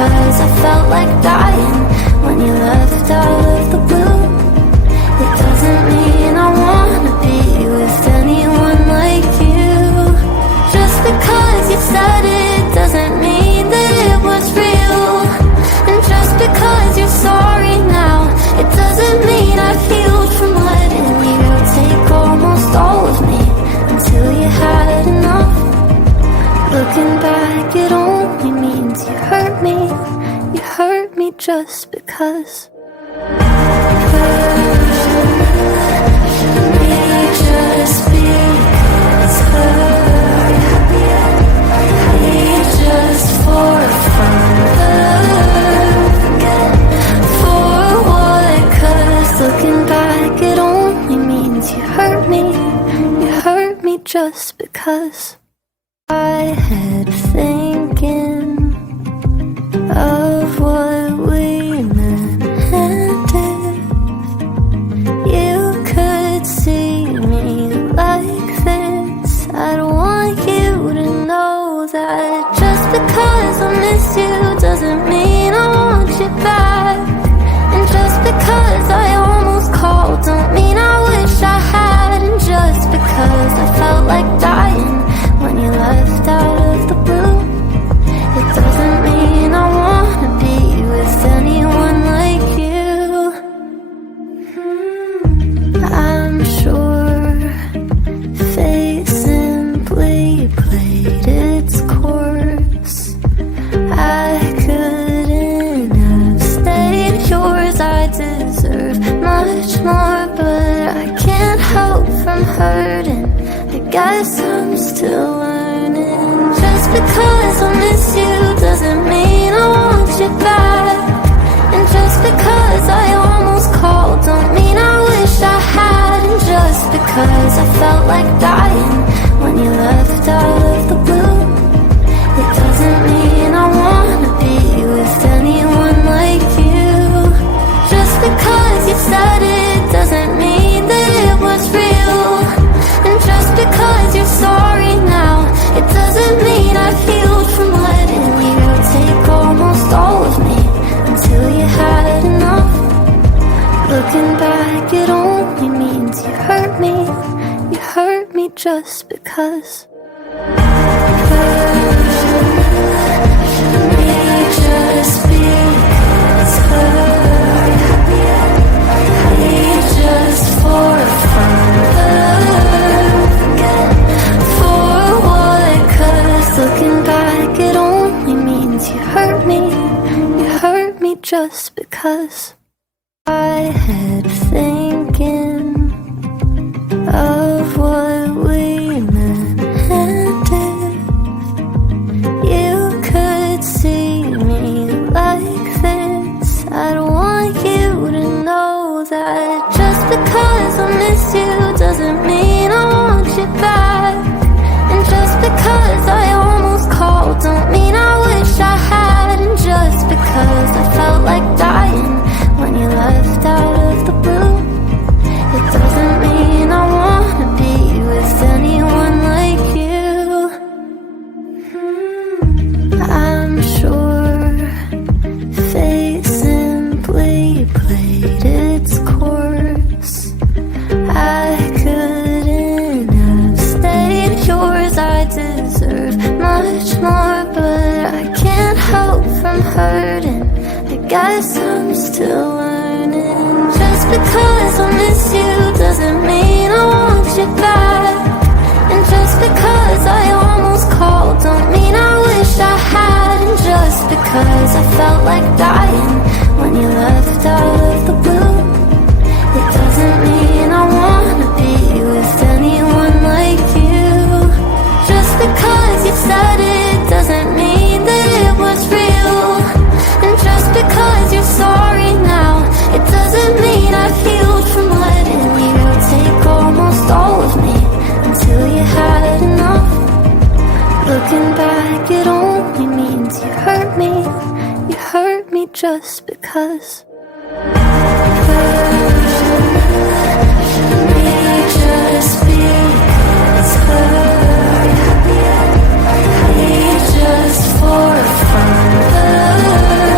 because I felt like dying when you left out of the blue. It doesn't mean I wanna be with anyone like you. Just because you said it doesn't mean that it was real. And just because you're sorry now, it doesn't mean I've healed from letting you take almost all of me until you had enough. Looking back, it only means you hurt me. You hurt me just because. Just because just for fun, for what? 'Cause looking back, it only means you hurt me. You hurt me just because. I had thinking of what we meant, and if you could see me like this, I'd want you to know that just because I miss you doesn't mean I want you back. And just because I almost called don't mean I wish I had. And just because I felt like dying when you left out of the blue, it doesn't mean I wanna be with anyone like you. I'm sure fate simply played its course. I couldn't have stayed yours. I deserve much more, but I can't help from hurting. I guess I'm still learning. Just because I miss you doesn't mean I want you back. And just because I almost called don't mean I wish I had. And just because I felt like dying when you left out of the blue, it doesn't mean I wanna be with anyone like you. Just because you said it doesn't mean that it was real. And just because you're sorry now, it doesn't mean I've healed from letting you take almost all of me until you had enough. Looking back, it only means you hurt me. You hurt me just because. Just because just for fun, for what? 'Cause looking back, it only means you hurt me. You hurt me just because. I had thinking of what we meant, and if you could see me like this, I'd want you to know that just because I miss you doesn't mean I want you back. And just because I almost called don't mean I wish I had. And just because I felt like dying when you left out of the blue, it doesn't mean I wanna be with anyone like you. I'm sure fate simply played its course. I couldn't have stayed yours. I deserve much more, but I can't help from hurting. I guess I'm still learning. Just because I miss you doesn't mean I want you back. And just because I almost called don't mean I wish I had. And just because I felt like dying when you left out of the blue, it doesn't mean I wanna be with anyone like you. Just because you said it doesn't mean that it was real. And just because you're sorry now, it doesn't mean I've healed from letting you take almost all of me until you had enough. Looking back, it only means you hurt me. You hurt me just because. Just because just for fun.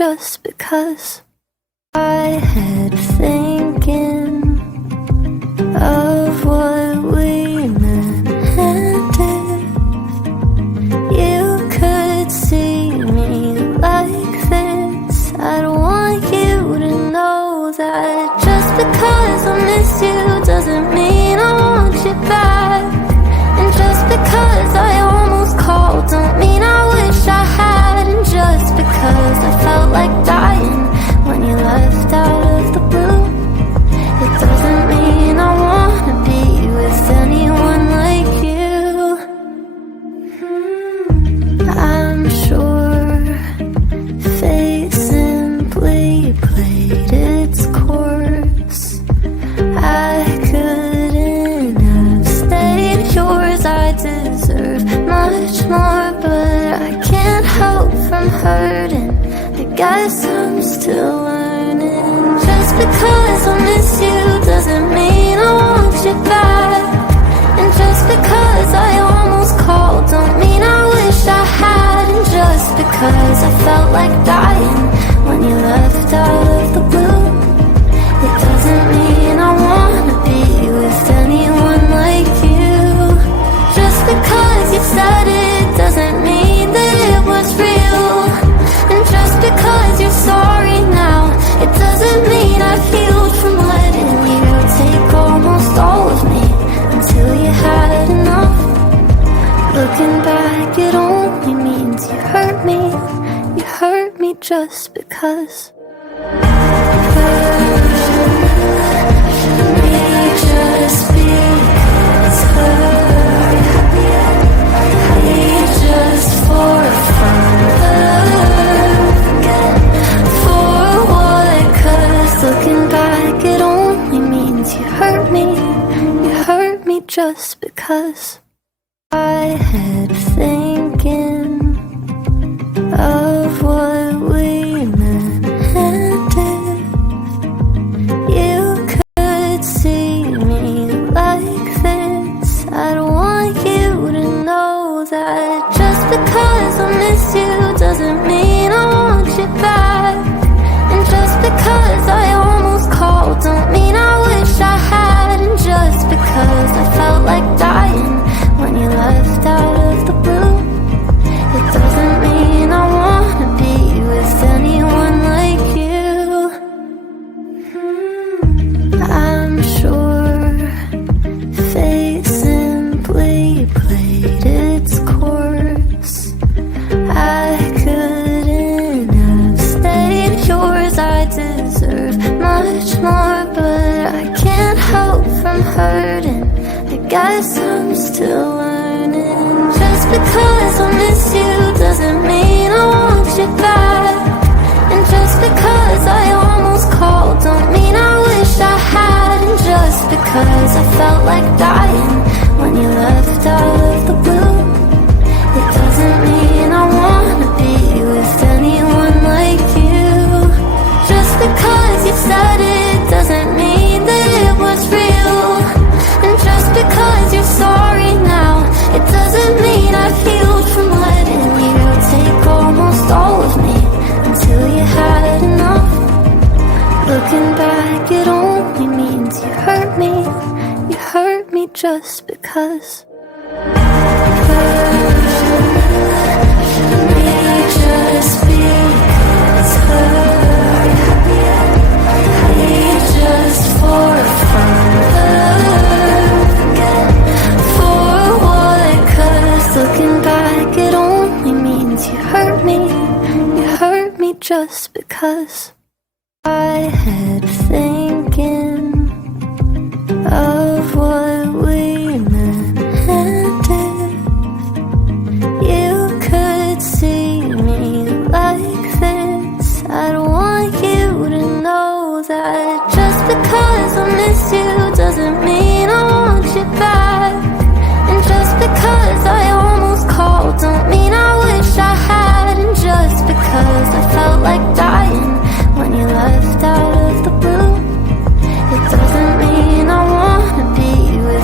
just because I had thinking of what we meant, and if you could see me like this, I'd want you to know that just because I miss you doesn't mean I want you back. And just because I almost called don't mean I wish I had. And just because I felt like dying when you left out of the blue, it doesn't mean I wanna be with anyone like you. I'm sure fate simply played its course. I couldn't have stayed yours. I deserve much more, but I can't help from hurting. I guess I'm still learning. Just because I miss you doesn't mean I want you back. And just because I almost called don't mean I wish I had. And just because I felt like dying when you left out of the blue, it doesn't mean I wanna be with anyone like you. Just because you said it doesn't mean that it was real. And just because you're sorry now, it doesn't mean I've healed from letting you take almost all of me until you had enough. Looking back, it only means you hurt me. You hurt me just because. Just because hurt me just for fun. For what? 'Cause looking back, it only means you hurt me. You hurt me just because I had thinking of what we meant, and if you could see me like this, I'd want you to know that just because I miss you doesn't mean I want you back. And just because I almost called don't mean I wish I had. And just because I felt like dying when you left out of the blue, it doesn't mean I wanna be with anyone like you. I'm sure fate simply played its course. I couldn't have stayed yours. I deserve much more, but I can't help from hurting. I guess I'm still learning. Just because I miss you doesn't mean I want you back. And just because I almost called don't mean I wish I had. And just because I felt like dying when you left out of the blue, it doesn't mean I wanna be with anyone like you. Just because you said it doesn't mean that it was real. And just because you're sorry now, it doesn't mean I've healed from letting you take almost all of me until you had enough. Looking back, it only means you hurt me. You hurt me just because. Just because hurt me just for fun. For what? 'Cause looking back, it only means you hurt me. You hurt me just because I had thinking of what we meant, and if you could see me like this, I'd want you to know that just because I miss you doesn't mean I want you back. And just because I almost called don't mean I wish I had. And just because I felt like dying when you left out of the blue, it doesn't mean I wanna be with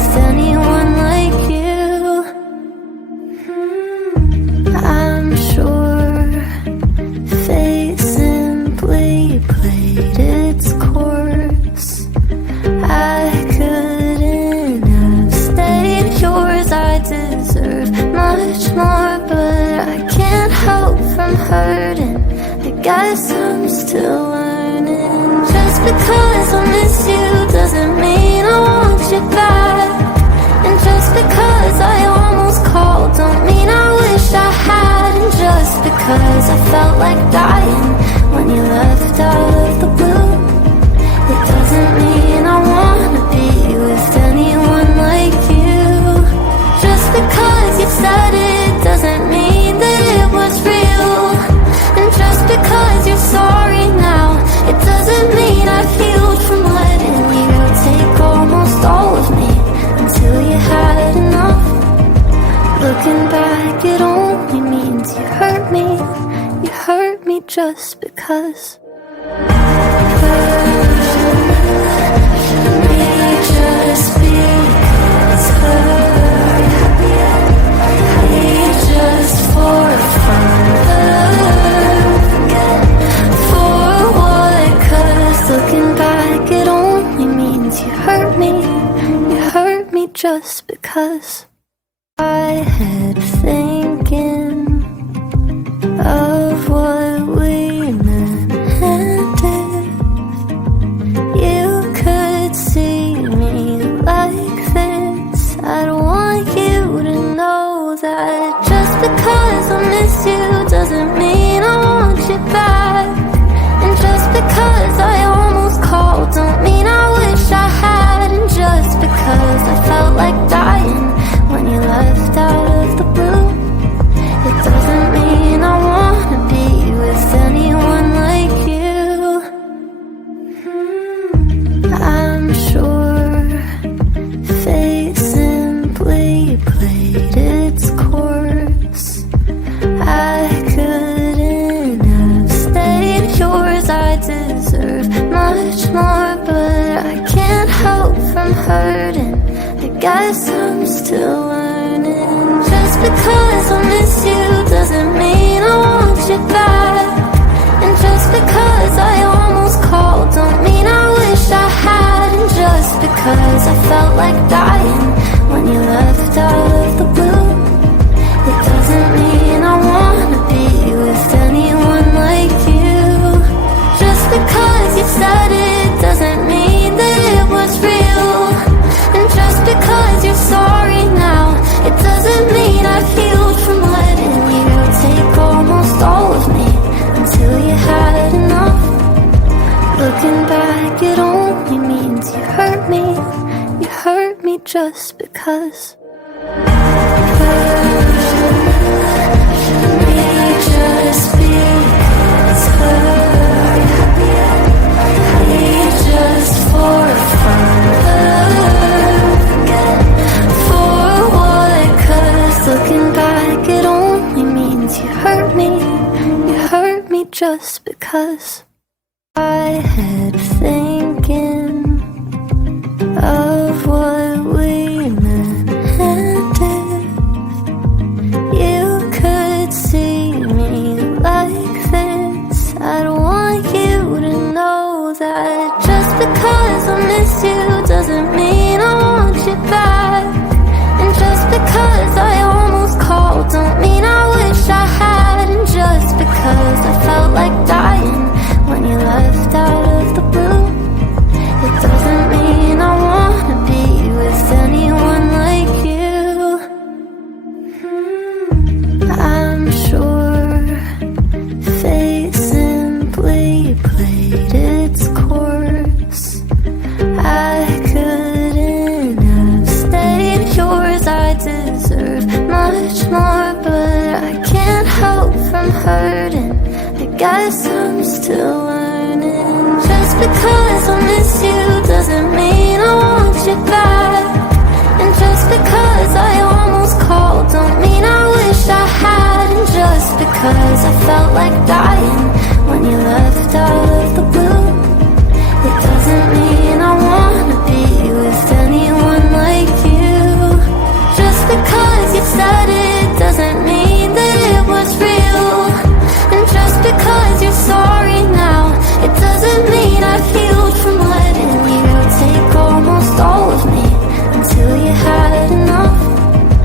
from hurting, I guess I'm still learning. Just because I miss you doesn't mean I want you back. And just because I almost called don't mean I wish I had. And just because I felt like dying when you left out of the blue, it doesn't mean I wanna be with anyone like you. Just because you said it doesn't mean that it was real. And just because you're sorry now, it doesn't mean I've healed from letting you take almost all of me until you had enough. Looking back, it only means you hurt me. You hurt me just because. Just because just for fun. For what? 'Cause looking back, it only means you hurt me. You hurt me just because. I had thinking of what we meant, and if you could see me like this, I'd want you to know that just because I miss you doesn't mean I want you back. And just because I almost called don't mean I wish I had. And just because I felt like dying when you left out of the blue, it doesn't mean I wanna be with anyone like you. I'm sure fate simply played its course. I couldn't have stayed yours. I deserve much more, but I can't help from hurting. I guess I'm still learning. Just because I miss you doesn't mean I want you back. And just because I almost called don't mean I wish I had. And just because I felt like dying when you left out of the blue, it doesn't mean I wanna be with anyone like you. Just because you said it doesn't mean that it was real. And just because you're sorry now, it doesn't mean I've healed from letting you take almost all of me until you had enough. Looking back, it only means you hurt me. You hurt me just because. Just because just for fun. For what? 'Cause looking back, it only means you hurt me. You hurt me just because. I had thinking of what we meant, and if you could see me like this, I'd want you to know that just because I miss you doesn't mean I want you back. And just because I almost called don't mean I wish I had. And just because I felt like dying when you left out of the blue, it doesn't mean I wanna be with anyone like you. I'm sure fate simply played its course. I couldn't have stayed yours. I deserve much more, but I can't help from hurting. I guess I'm still learning. Just because I miss you doesn't mean I want you back. And just because I almost called don't mean I wish I had. And just because I felt like dying when you left out of the blue, it doesn't mean I wanna be with anyone like you. Just because you said it doesn't mean that it was real. And just because you're sorry now, it doesn't mean I've healed from letting you take almost all of me until you had enough.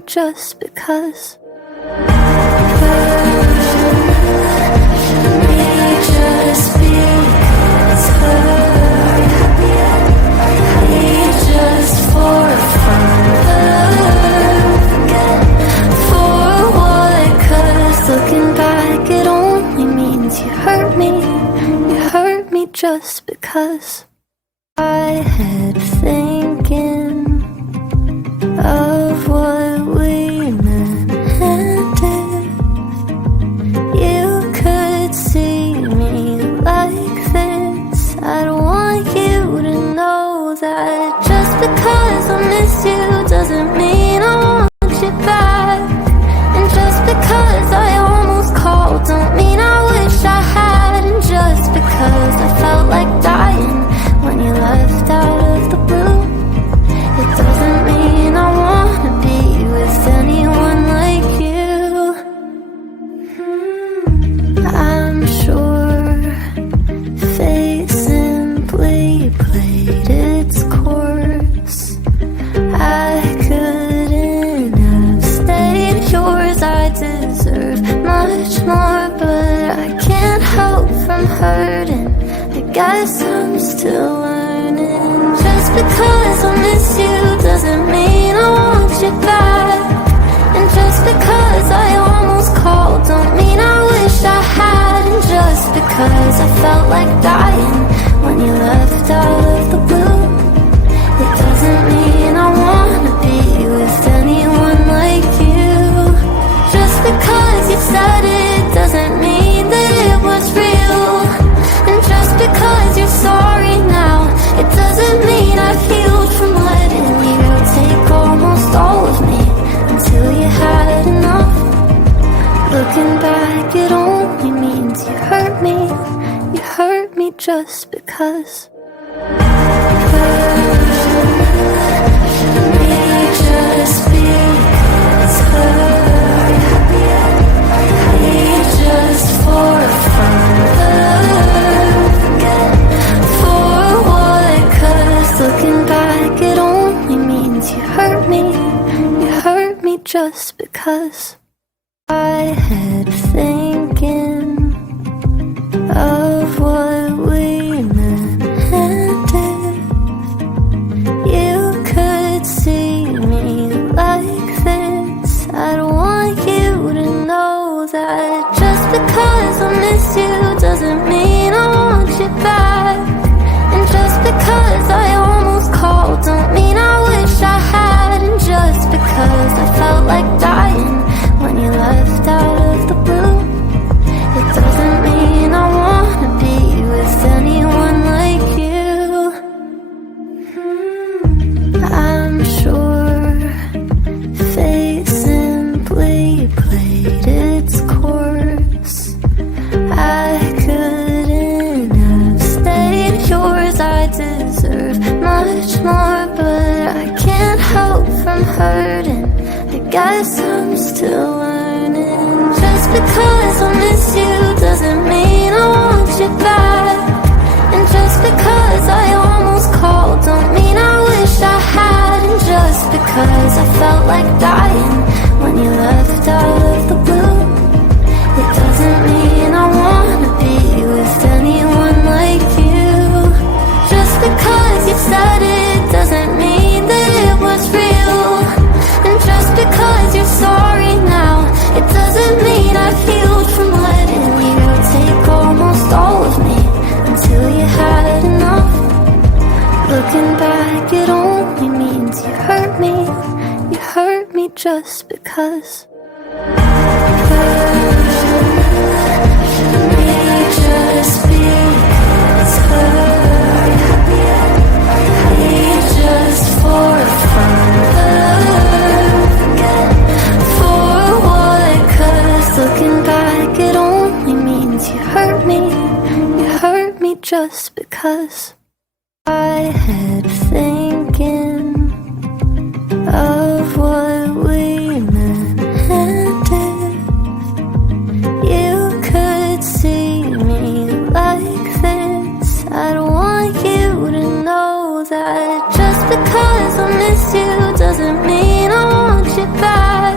just because. Just because just for fun, for what? 'Cause looking back, it only means you hurt me just because. I had thinking of what we meant, and if you could see me like this, I'd want you to know that just because I miss you doesn't mean I want you back. And just because I almost called don't mean I wish I had. And just because I felt like dying when you left out of the blue, it doesn't mean I wanna be with anyone like you. I'm sure fate simply played its course. I couldn't have stayed yours. I deserve much more, but I can't help from hurting. I guess I'm still learning. Just because I miss you doesn't mean I want you back. And just because I almost called don't mean I wish I had. And just because I felt like dying when you left out of the blue, it doesn't mean I wanna be with anyone like you. Just because you said it doesn't mean that it was real. And just because you're sorry now, it doesn't mean I've healed from letting you take almost all of me until you had enough. Looking back, it only means you hurt me just because. Just because just for fun, for what? 'Cause looking back, it only means you hurt me just because. I had thinking of what we meant, and if you could see me like this, I'd want you to know that just because I miss you doesn't mean I want you back. And just because I almost called don't mean I wish I had. And just because I felt like dying when you left out of the blue, it doesn't mean I wanna be with anyone like you. I'm sure fate simply played its course. I couldn't have stayed yours. I deserve much more, but I can't help from hurting. I guess I'm still learning. Just because I miss you doesn't mean I want you back. And just because I almost called don't mean I wish I had. And just because I felt like dying when you left out of the blue, it doesn't mean I wanna be with anyone like you. Just because you said it doesn't mean that it was real. And just because you're sorry now, it doesn't mean I've healed from letting you take almost all of me until you had enough. Looking back, it only means you hurt me just because. Just because just for fun, for what? 'Cause looking back, it only means you hurt me just because. I had thinking of what we meant, and if you could see me like this, I'd want you to know that just because I miss you doesn't mean I want you back.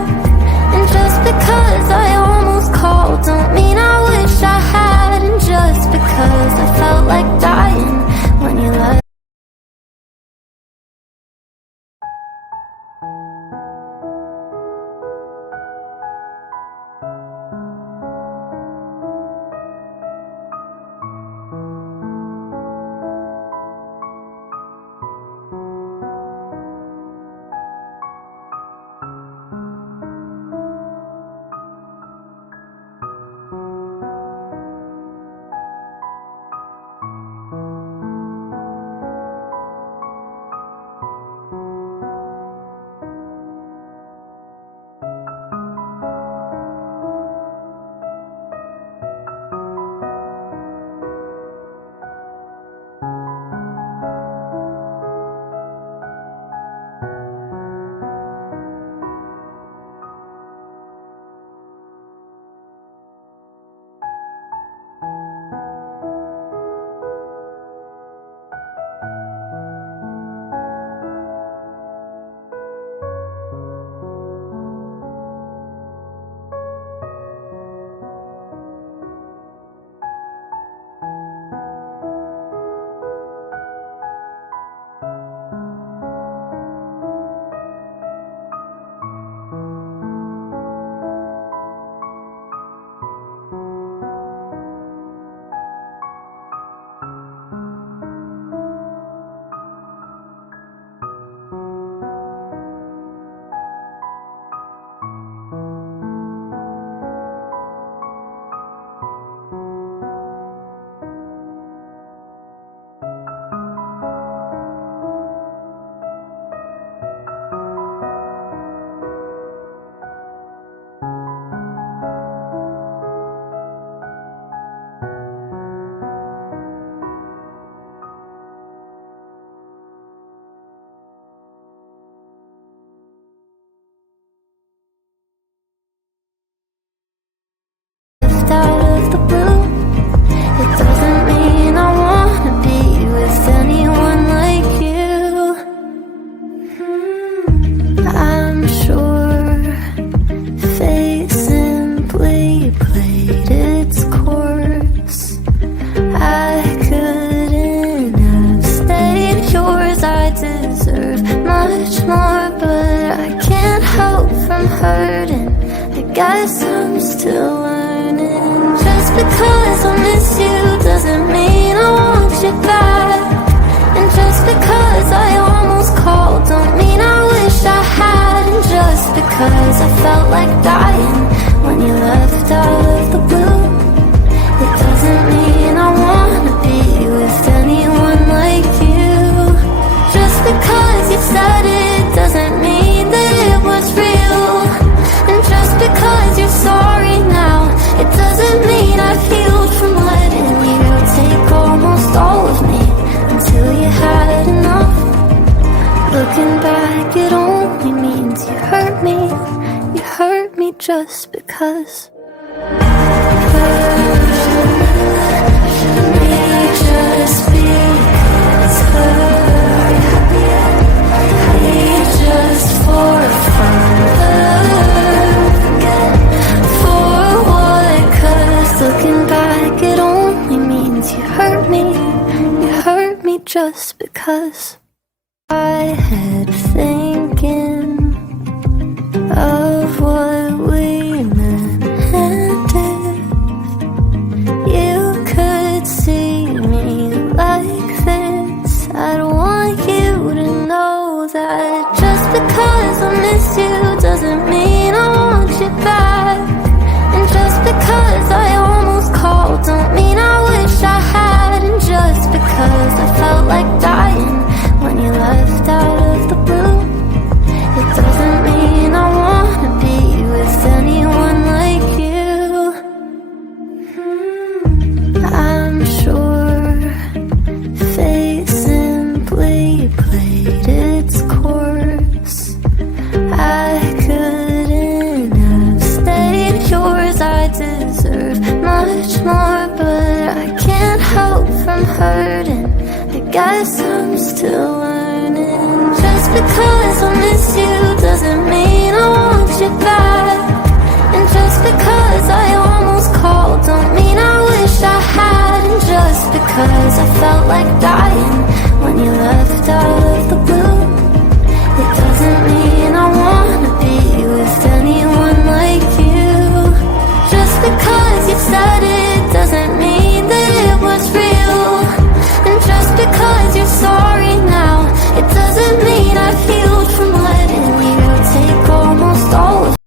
much more, but I can't help from hurting. I guess I'm still learning. Just because I miss you doesn't mean I want you back. And just because I almost called don't mean I wish I had. And just because I felt like dying when you left out of the blue, it doesn't mean I wanna be with anyone like you. Just because you said it doesn't mean that it was real. And just because you're sorry now, it doesn't mean I've healed from letting you take almost all of me until you had enough. Looking back, it only means you hurt me. You hurt me just because. Just because just for fun, for what? 'Cause looking back, it only means you hurt me. You hurt me just because. I had thinking of what we meant, and if you could see me like this, I'd want you to know that just because I miss you doesn't mean I want you back. And just because I almost called don't mean I wish I had. And just because I felt like dying when you left out of the blue, it doesn't mean I wanna be with anyone like you. I'm sure fate simply played its course. I couldn't have stayed yours. I deserve much more, but I can't help from hurting. I guess I'm still learning. Just because I miss you doesn't mean I want you back. And just because I almost called don't mean I wish I had. And just because I felt like dying when you left out of the blue,